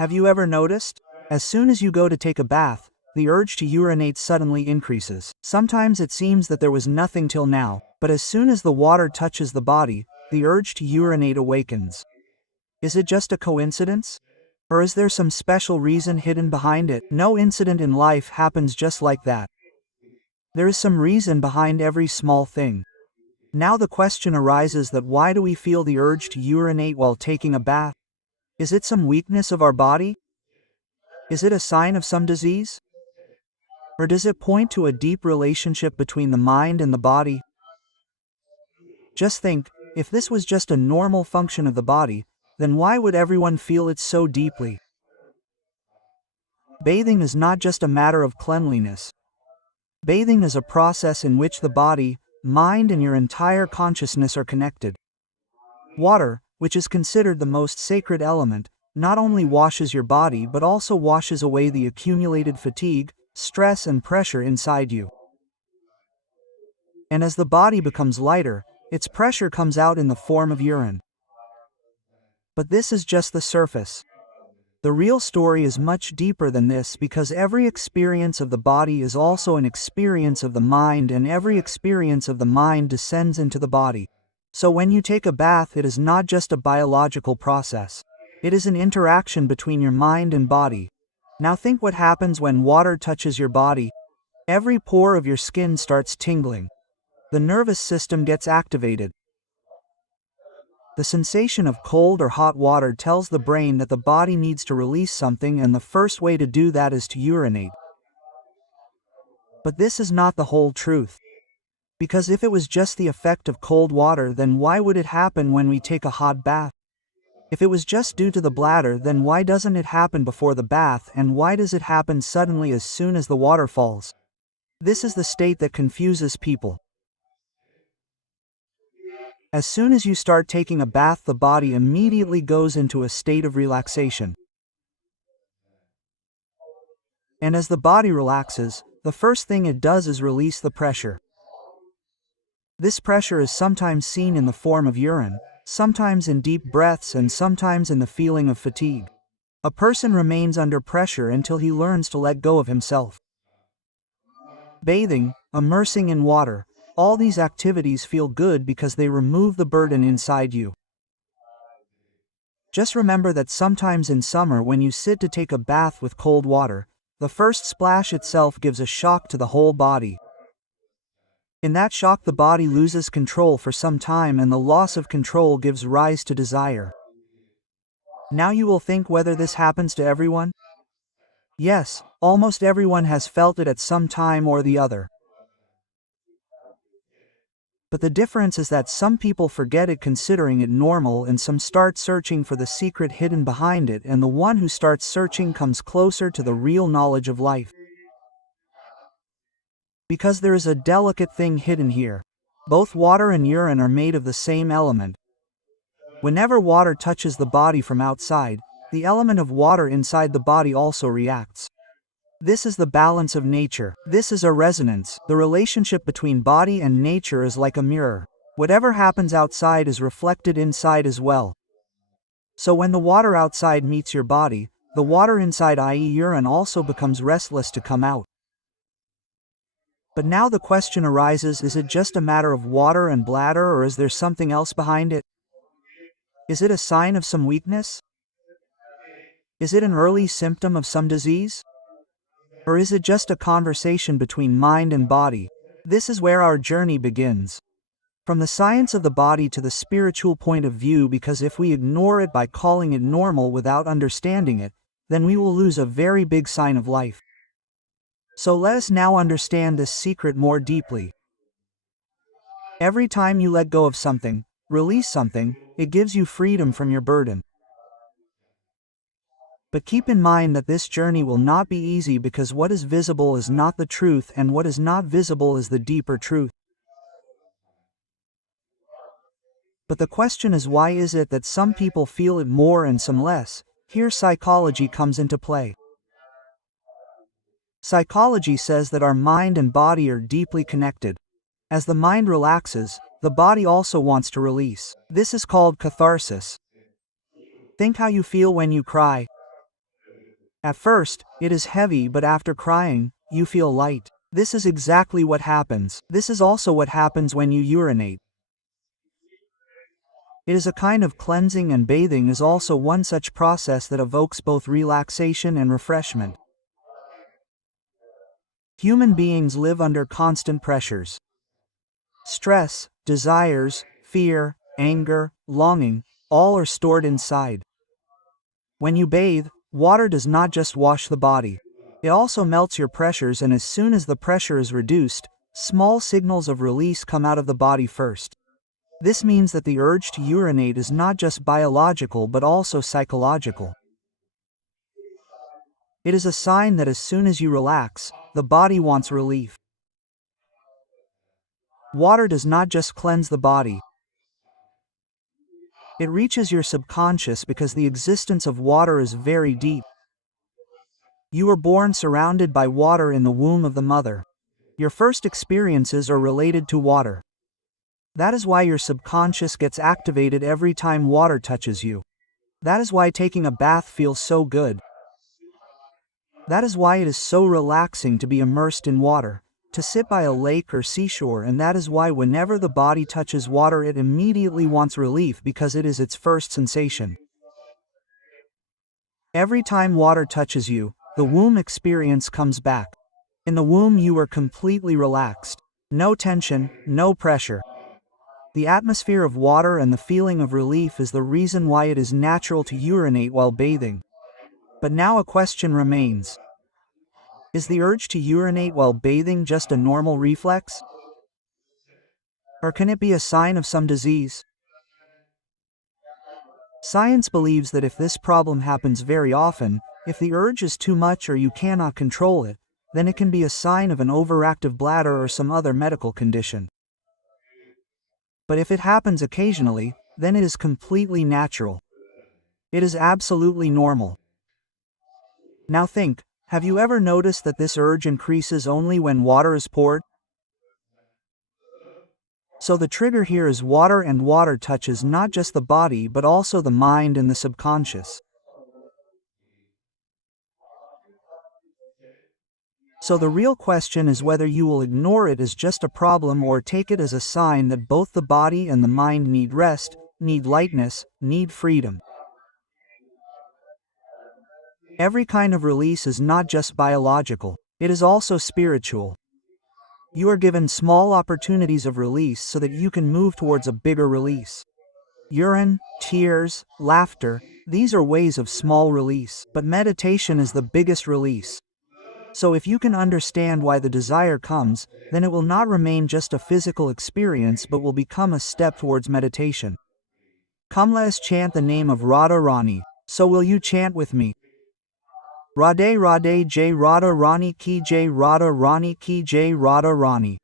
Have you ever noticed? As soon as you go to take a bath, the urge to urinate suddenly increases. Sometimes it seems that there was nothing till now, but as soon as the water touches the body, the urge to urinate awakens. Is it just a coincidence? Or is there some special reason hidden behind it? No incident in life happens just like that. There is some reason behind every small thing. Now the question arises that why do we feel the urge to urinate while taking a bath? Is it some weakness of our body? Is it a sign of some disease? Or does it point to a deep relationship between the mind and the body? Just think, if this was just a normal function of the body, then why would everyone feel it so deeply? Bathing is not just a matter of cleanliness. Bathing is a process in which the body, mind, and your entire consciousness are connected. Water, which is considered the most sacred element, not only washes your body but also washes away the accumulated fatigue, stress, and pressure inside you. And as the body becomes lighter, its pressure comes out in the form of urine. But this is just the surface. The real story is much deeper than this because every experience of the body is also an experience of the mind, and every experience of the mind descends into the body. So when you take a bath, it is not just a biological process. It is an interaction between your mind and body. Now think what happens when water touches your body. Every pore of your skin starts tingling. The nervous system gets activated. The sensation of cold or hot water tells the brain that the body needs to release something, and the first way to do that is to urinate. But this is not the whole truth. Because if it was just the effect of cold water, then why would it happen when we take a hot bath? If it was just due to the bladder, then why doesn't it happen before the bath, and why does it happen suddenly as soon as the water falls? This is the state that confuses people. As soon as you start taking a bath, the body immediately goes into a state of relaxation. And as the body relaxes, the first thing it does is release the pressure. This pressure is sometimes seen in the form of urine, sometimes in deep breaths, and sometimes in the feeling of fatigue. A person remains under pressure until he learns to let go of himself. Bathing, immersing in water, all these activities feel good because they remove the burden inside you. Just remember that sometimes in summer, when you sit to take a bath with cold water, the first splash itself gives a shock to the whole body. In that shock, the body loses control for some time, and the loss of control gives rise to desire. Now you will think whether this happens to everyone? Yes, almost everyone has felt it at some time or the other. But the difference is that some people forget it, considering it normal, and some start searching for the secret hidden behind it, and the one who starts searching comes closer to the real knowledge of life. Because there is a delicate thing hidden here. Both water and urine are made of the same element. Whenever water touches the body from outside, the element of water inside the body also reacts. This is the balance of nature. This is a resonance. The relationship between body and nature is like a mirror. Whatever happens outside is reflected inside as well. So when the water outside meets your body, the water inside, i.e. urine, also becomes restless to come out. But now the question arises, is it just a matter of water and bladder, or is there something else behind it? Is it a sign of some weakness? Is it an early symptom of some disease? Or is it just a conversation between mind and body? This is where our journey begins. From the science of the body to the spiritual point of view, because if we ignore it by calling it normal without understanding it, then we will lose a very big sign of life. So let us now understand this secret more deeply. Every time you let go of something, release something, it gives you freedom from your burden. But keep in mind that this journey will not be easy, because what is visible is not the truth, and what is not visible is the deeper truth. But the question is, why is it that some people feel it more and some less? Here psychology comes into play. Psychology says that our mind and body are deeply connected. As the mind relaxes, the body also wants to release. This is called catharsis. Think how you feel when you cry. At first, it is heavy, but after crying, you feel light. This is exactly what happens. This is also what happens when you urinate. It is a kind of cleansing, and bathing is also one such process that evokes both relaxation and refreshment. Human beings live under constant pressures. Stress, desires, fear, anger, longing, all are stored inside. When you bathe, water does not just wash the body. It also melts your pressures, and as soon as the pressure is reduced, small signals of release come out of the body first. This means that the urge to urinate is not just biological but also psychological. It is a sign that as soon as you relax, the body wants relief. Water does not just cleanse the body. It reaches your subconscious because the existence of water is very deep. You were born surrounded by water in the womb of the mother. Your first experiences are related to water. That is why your subconscious gets activated every time water touches you. That is why taking a bath feels so good. That is why it is so relaxing to be immersed in water, to sit by a lake or seashore, and that is why whenever the body touches water it immediately wants relief because it is its first sensation. Every time water touches you, the womb experience comes back. In the womb you are completely relaxed. No tension, no pressure. The atmosphere of water and the feeling of relief is the reason why it is natural to urinate while bathing. But now a question remains. Is the urge to urinate while bathing just a normal reflex? Or can it be a sign of some disease? Science believes that if this problem happens very often, if the urge is too much or you cannot control it, then it can be a sign of an overactive bladder or some other medical condition. But if it happens occasionally, then it is completely natural. It is absolutely normal. Now think, have you ever noticed that this urge increases only when water is poured? So the trigger here is water, and water touches not just the body but also the mind and the subconscious. So the real question is whether you will ignore it as just a problem or take it as a sign that both the body and the mind need rest, need lightness, need freedom. Every kind of release is not just biological, it is also spiritual. You are given small opportunities of release so that you can move towards a bigger release. Urine, tears, laughter, these are ways of small release, but meditation is the biggest release. So if you can understand why the desire comes, then it will not remain just a physical experience but will become a step towards meditation. Come, let us chant the name of Radha Rani. So will you chant with me? Radhe Radhe Jai Radha Rani Ki Jai, Radha Rani Ki Jai, Radha Rani.